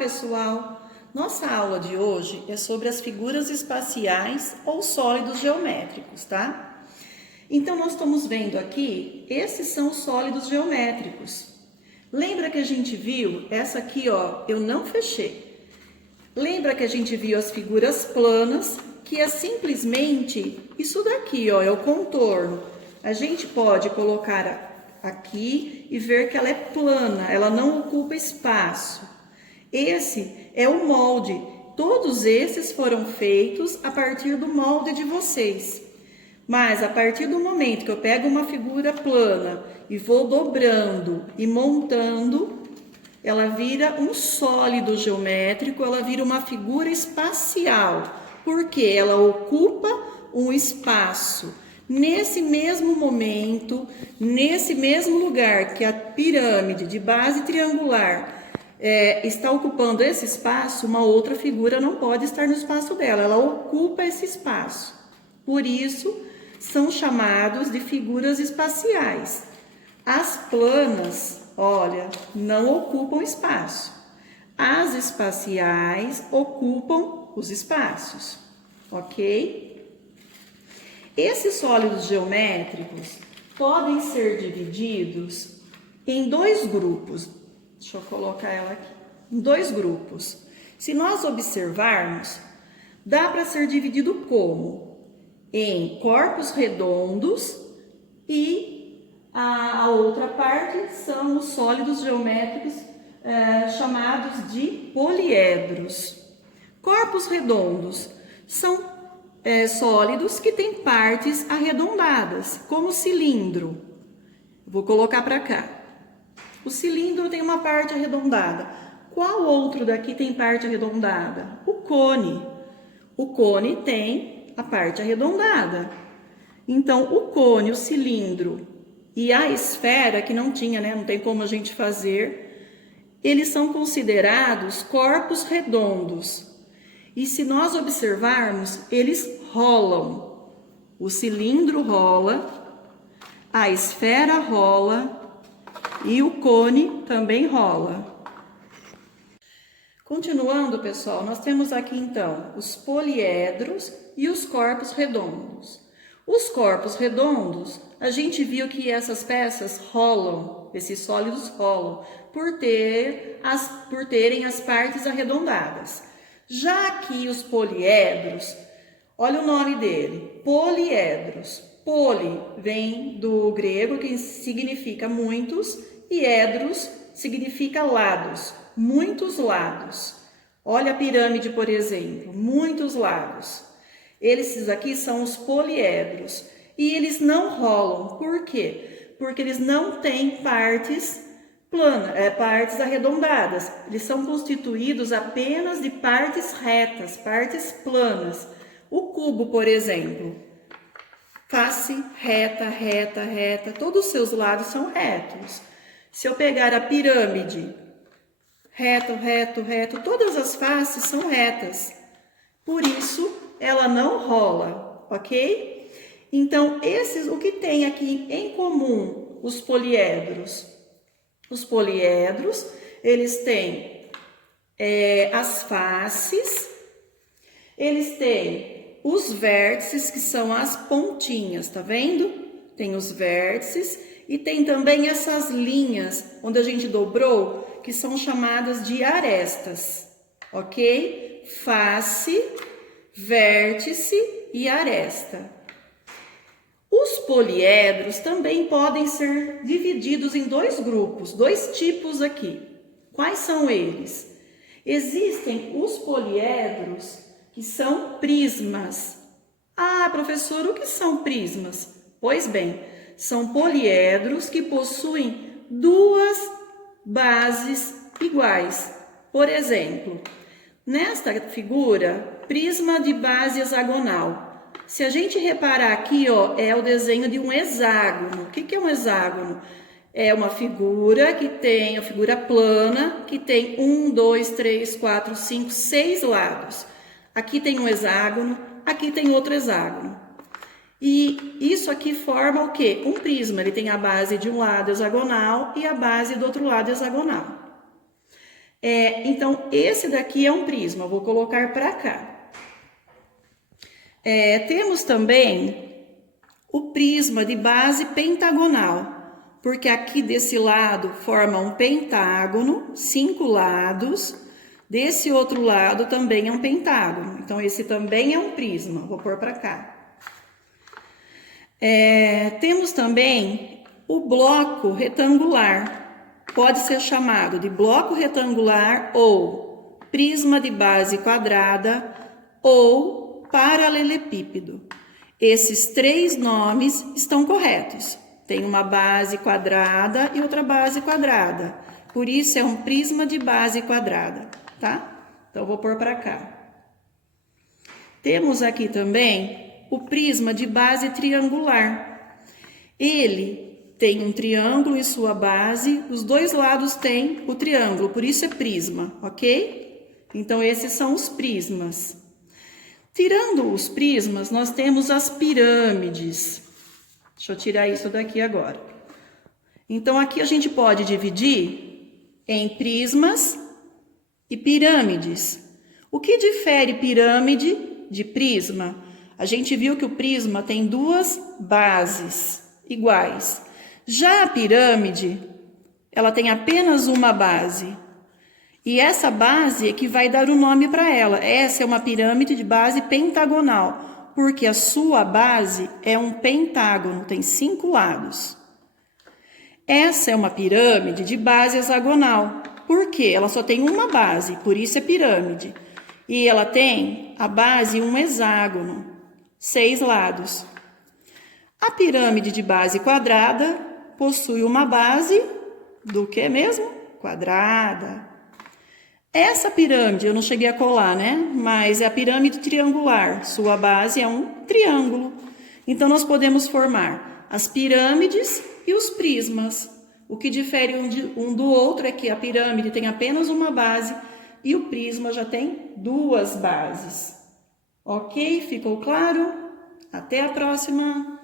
pessoal! Nossa aula de hoje é sobre as figuras espaciais ou sólidos geométricos, tá? Então, nós estamos vendo aqui, esses são os sólidos geométricos. Lembra que a gente viu, essa aqui, ó, eu não fechei. Lembra que a gente viu as figuras planas, que é simplesmente isso daqui, ó, é o contorno. A gente pode colocar aqui e ver que ela é plana, ela não ocupa espaço. Esse é o molde. Todos esses foram feitos a partir do molde de vocês. Mas a partir do momento que eu pego uma figura plana e vou dobrando e montando, ela vira um sólido geométrico, ela vira uma figura espacial, porque ela ocupa um espaço. Nesse mesmo momento, nesse mesmo lugar que a pirâmide de base triangular está ocupando esse espaço, uma outra figura não pode estar no espaço dela, ela ocupa esse espaço. Por isso, são chamados de figuras espaciais. As planas, olha, não ocupam espaço. As espaciais ocupam os espaços, ok? Esses sólidos geométricos podem ser divididos em dois grupos. Deixa eu colocar ela aqui. Em dois grupos. Se nós observarmos, dá para ser dividido como? Em corpos redondos e a outra parte são os sólidos geométricos chamados de poliedros. Corpos redondos são sólidos que têm partes arredondadas, como cilindro. Vou colocar para cá. O cilindro tem uma parte arredondada. Qual outro daqui tem parte arredondada? O cone. O cone tem a parte arredondada. Então, o cone, o cilindro e a esfera, que não tinha, né? Não tem como a gente fazer, eles são considerados corpos redondos. E se nós observarmos, eles rolam. O cilindro rola, a esfera rola, e o cone também rola. Continuando, pessoal, nós temos aqui então os poliedros e os corpos redondos. Os corpos redondos, a gente viu que essas peças rolam, esses sólidos rolam, por terem as partes arredondadas. Já aqui os poliedros, olha o nome dele, poliedros. Poli vem do grego, que significa muitos, e edros significa lados, muitos lados. Olha a pirâmide, por exemplo, muitos lados. Esses aqui são os poliedros e eles não rolam. Por quê? Porque eles não têm partes planas, partes arredondadas. Eles são constituídos apenas de partes retas, partes planas. O cubo, por exemplo, face reta, reta, reta, todos os seus lados são retos. Se eu pegar a pirâmide, reto, reto, reto, todas as faces são retas. Por isso, ela não rola, ok? Então, o que tem aqui em comum os poliedros? Os poliedros, eles têm as faces, eles têm os vértices, que são as pontinhas, tá vendo? Tem os vértices e tem também essas linhas onde a gente dobrou, que são chamadas de arestas, ok? Face, vértice e aresta. Os poliedros também podem ser divididos em dois grupos, dois tipos aqui. Quais são eles? Existem os poliedros que são prismas. Ah, professor, o que são prismas? Pois bem, são poliedros que possuem duas bases iguais. Por exemplo, nesta figura, prisma de base hexagonal. Se a gente reparar aqui, ó, é o desenho de um hexágono. O que é um hexágono? É uma figura que tem, a figura plana, que tem 1, 2, 3, 4, 5, 6 lados. Aqui tem um hexágono, aqui tem outro hexágono. E isso aqui forma o quê? Um prisma. Ele tem a base de um lado hexagonal e a base do outro lado hexagonal. Então, esse daqui é um prisma, vou colocar para cá. Temos também o prisma de base pentagonal, porque aqui desse lado forma um pentágono, 5 lados, desse outro lado também é um pentágono, então esse também é um prisma, vou pôr para cá. Temos também o bloco retangular. Pode ser chamado de bloco retangular ou prisma de base quadrada ou paralelepípedo. Esses 3 nomes estão corretos. Tem uma base quadrada e outra base quadrada. Por isso é um prisma de base quadrada, tá? Então vou pôr para cá. Temos aqui também o prisma de base triangular. Ele tem um triângulo em sua base, os 2 lados têm o triângulo, por isso é prisma, ok? Então, esses são os prismas. Tirando os prismas, nós temos as pirâmides. Deixa eu tirar isso daqui agora. Então, aqui a gente pode dividir em prismas e pirâmides. O que difere pirâmide de prisma? A gente viu que o prisma tem 2 bases iguais. Já a pirâmide, ela tem apenas uma base. E essa base é que vai dar o nome para ela. Essa é uma pirâmide de base pentagonal, porque a sua base é um pentágono, tem 5 lados. Essa é uma pirâmide de base hexagonal, porque ela só tem uma base, por isso é pirâmide. E ela tem a base um hexágono, 6 lados. A pirâmide de base quadrada possui uma base do que mesmo? Quadrada. Essa pirâmide, eu não cheguei a colar, né? Mas é a pirâmide triangular. Sua base é um triângulo. Então, nós podemos formar as pirâmides e os prismas. O que difere um do outro é que a pirâmide tem apenas uma base e o prisma já tem 2 bases. Ok? Ficou claro? Até a próxima!